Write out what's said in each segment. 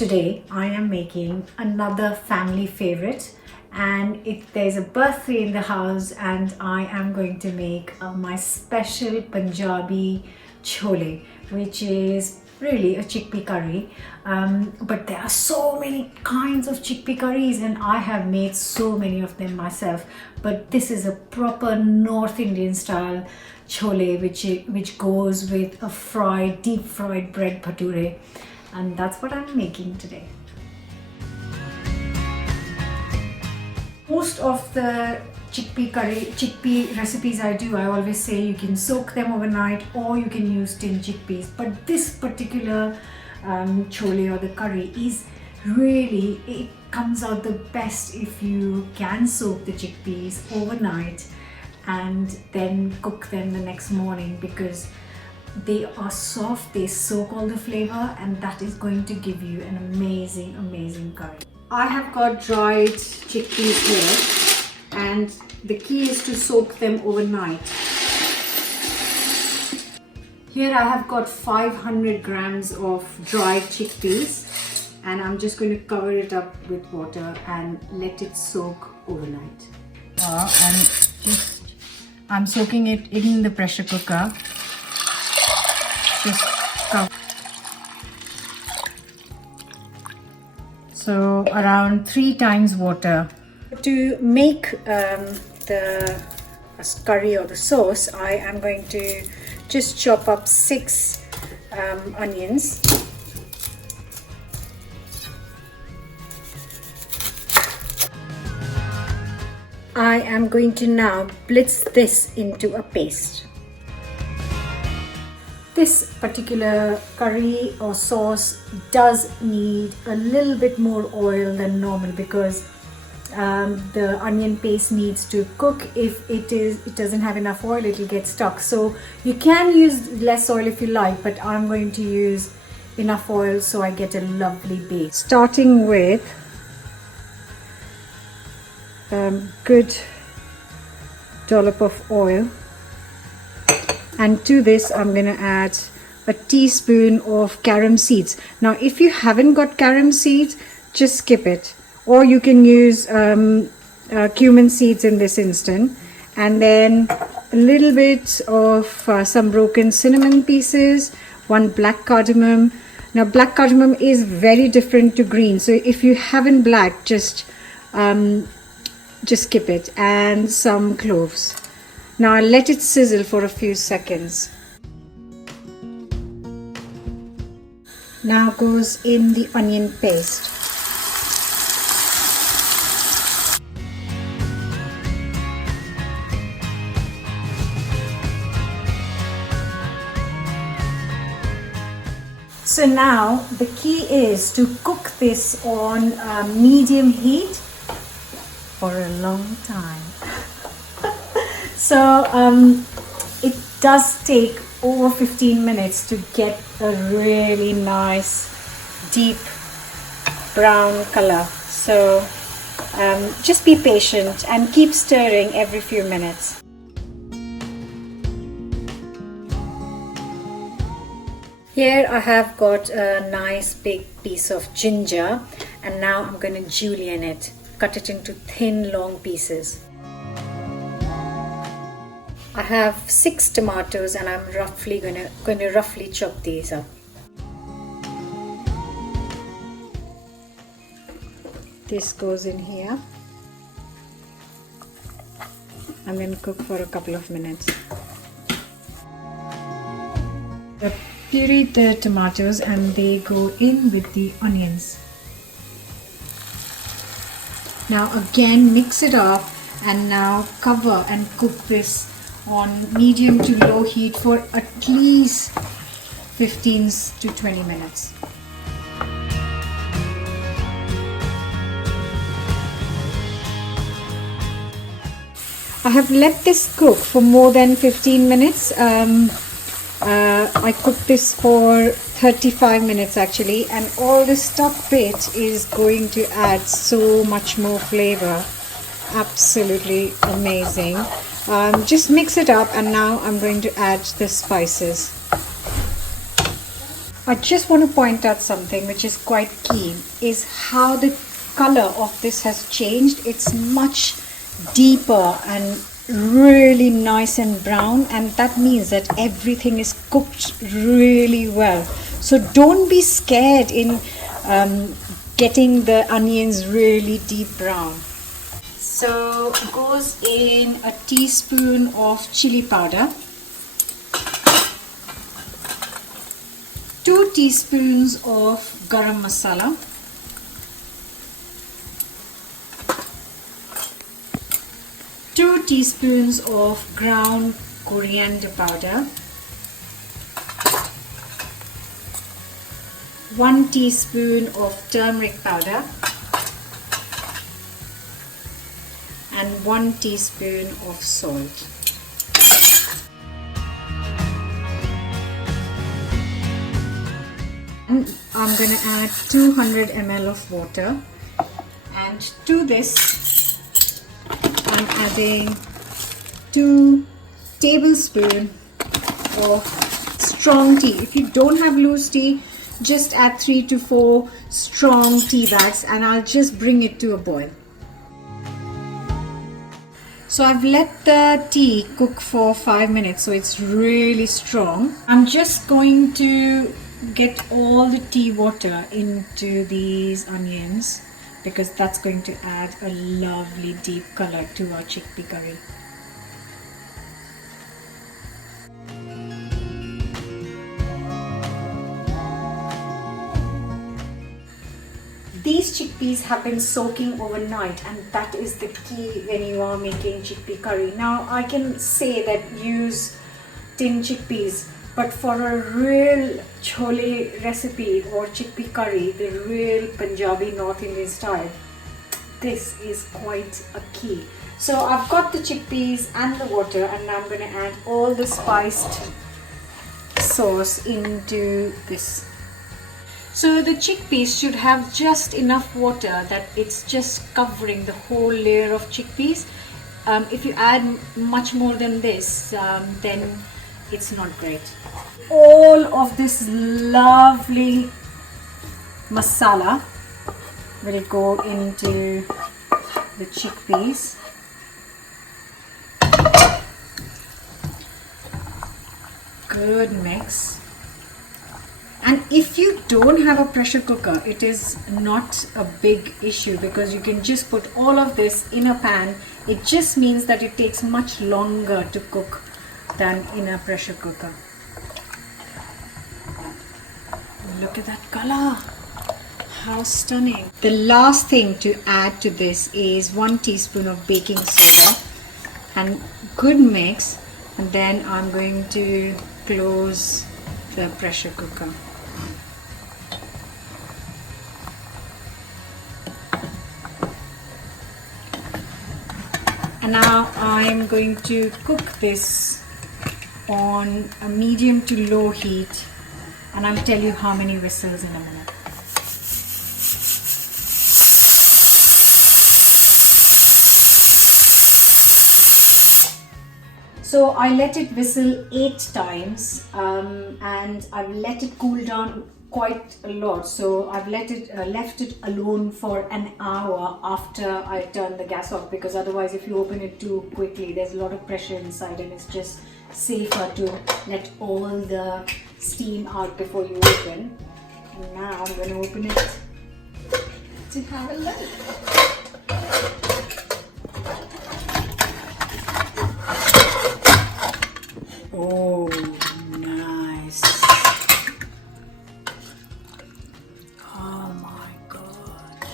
Today I am making another family favorite, and there's a birthday in the house, and I am going to make my special Punjabi chole, which is really a chickpea curry. But there are so many kinds of chickpea curries and I have made so many of them myself. But this is a proper North Indian style chole which goes with a deep fried bread bhature, and that's what I'm making today. Most of the chickpea recipes I always say you can soak them overnight or you can use tinned chickpeas. But this particular chole or the curry is really, it comes out the best if you can soak the chickpeas overnight and then cook them the next morning, because they are soft, they soak all the flavor, and that is going to give you an amazing curry. I have got dried chickpeas here, and the key is to soak them overnight. Here I have got 500 grams of dried chickpeas, and I'm just going to cover it up with water and let it soak overnight. I'm soaking it in the pressure cooker. Just cover. So around 3 times water. To make the curry or the sauce, I am going to just chop up 6 onions. I am going to now blitz this into a paste. This particular curry or sauce does need a little bit more oil than normal, because the onion paste needs to cook. If it doesn't have enough oil, it will get stuck. So you can use less oil if you like, but I'm going to use enough oil so I get a lovely base. Starting with good dollop of oil. And to this, I'm going to add a teaspoon of carom seeds. Now, if you haven't got carom seeds, just skip it. Or you can use cumin seeds in this instant. And then a little bit of some broken cinnamon pieces, 1 black cardamom. Now, black cardamom is very different to green. So if you haven't black, just skip it. And some cloves. Now I'll let it sizzle for a few seconds. Now goes in the onion paste. So now the key is to cook this on medium heat for a long time. So it does take over 15 minutes to get a really nice deep brown color. So just be patient and keep stirring every few minutes. Here I have got a nice big piece of ginger, and now I'm going to julienne it, cut it into thin long pieces. I have 6 tomatoes, and I'm going to roughly chop these up. This goes in here. I'm going to cook for a couple of minutes. I pureed the tomatoes and they go in with the onions. Now again, mix it up, and now cover and cook this on medium to low heat for at least 15 to 20 minutes. I have let this cook for more than 15 minutes. I cooked this for 35 minutes actually, and all the stock bit is going to add so much more flavor. Absolutely amazing. Just mix it up, and now I'm going to add the spices. I just want to point out something which is quite key, is how the color of this has changed. It's much deeper and really nice and brown, and that means that everything is cooked really well. So don't be scared in getting the onions really deep brown. So goes in a teaspoon of chili powder, 2 teaspoons of garam masala, 2 teaspoons of ground coriander powder, 1 teaspoon of turmeric powder, and 1 teaspoon of salt. And I'm going to add 200 ml of water, and to this I'm adding 2 tablespoons of strong tea. If you don't have loose tea, just add 3 to 4 strong tea bags, and I'll just bring it to a boil. So I've let the tea cook for 5 minutes, so it's really strong. I'm just going to get all the tea water into these onions because that's going to add a lovely deep color to our chickpea curry. These chickpeas have been soaking overnight, and that is the key when you are making chickpea curry. Now I can say that use tin chickpeas, but for a real chole recipe or chickpea curry, the real Punjabi North Indian style, this is quite a key. So I've got the chickpeas and the water, and now I'm going to add all the spiced sauce into this. So the chickpeas should have just enough water that it's just covering the whole layer of chickpeas. If you add much more than this, then it's not great. All of this lovely masala will go into the chickpeas. Good mix. And if you don't have a pressure cooker, it is not a big issue because you can just put all of this in a pan. It just means that it takes much longer to cook than in a pressure cooker. Look at that color. How stunning. The last thing to add to this is 1 teaspoon of baking soda and good mix, and then I'm going to close the pressure cooker. And now I'm going to cook this on a medium to low heat, and I'll tell you how many whistles in a minute. So I let it whistle 8 times, and I've let it cool down quite a lot. So I've left it alone for an hour after I turn the gas off, because otherwise if you open it too quickly, there's a lot of pressure inside, and it's just safer to let all the steam out before you open. And now I'm going to open it to have a look. Oh, nice. Oh my God.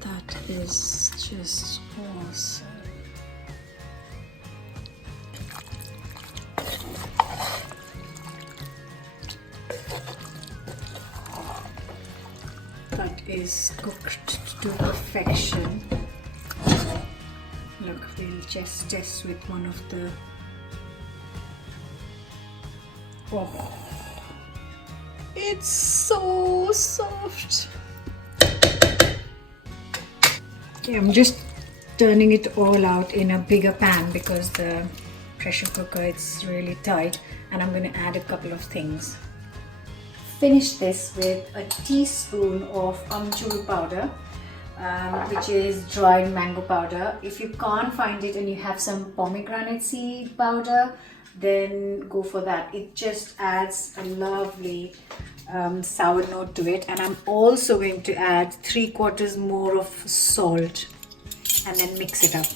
That is just awesome. That is cooked to perfection. Look, we'll just test with one of the... Oh, it's so soft. Okay, I'm just turning it all out in a bigger pan because the pressure cooker is really tight, and I'm going to add a couple of things. finish this with a teaspoon of amchur powder, which is dried mango powder. If you can't find it and you have some pomegranate seed powder, then go for that. It just adds a lovely sour note to it. And I'm also going to add 3/4 more of salt and then mix it up.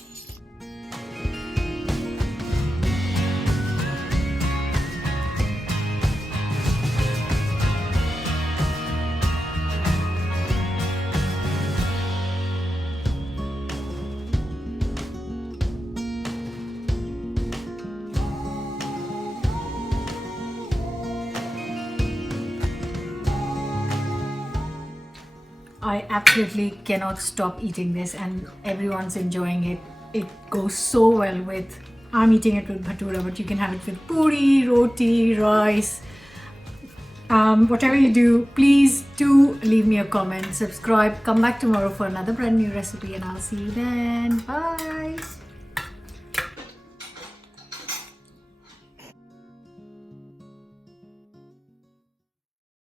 I absolutely cannot stop eating this, and everyone's enjoying it. It goes so well with, I'm eating it with bhatura, but you can have it with puri, roti, rice. Whatever you do, please do leave me a comment, subscribe, come back tomorrow for another brand new recipe, and I'll see you then. Bye.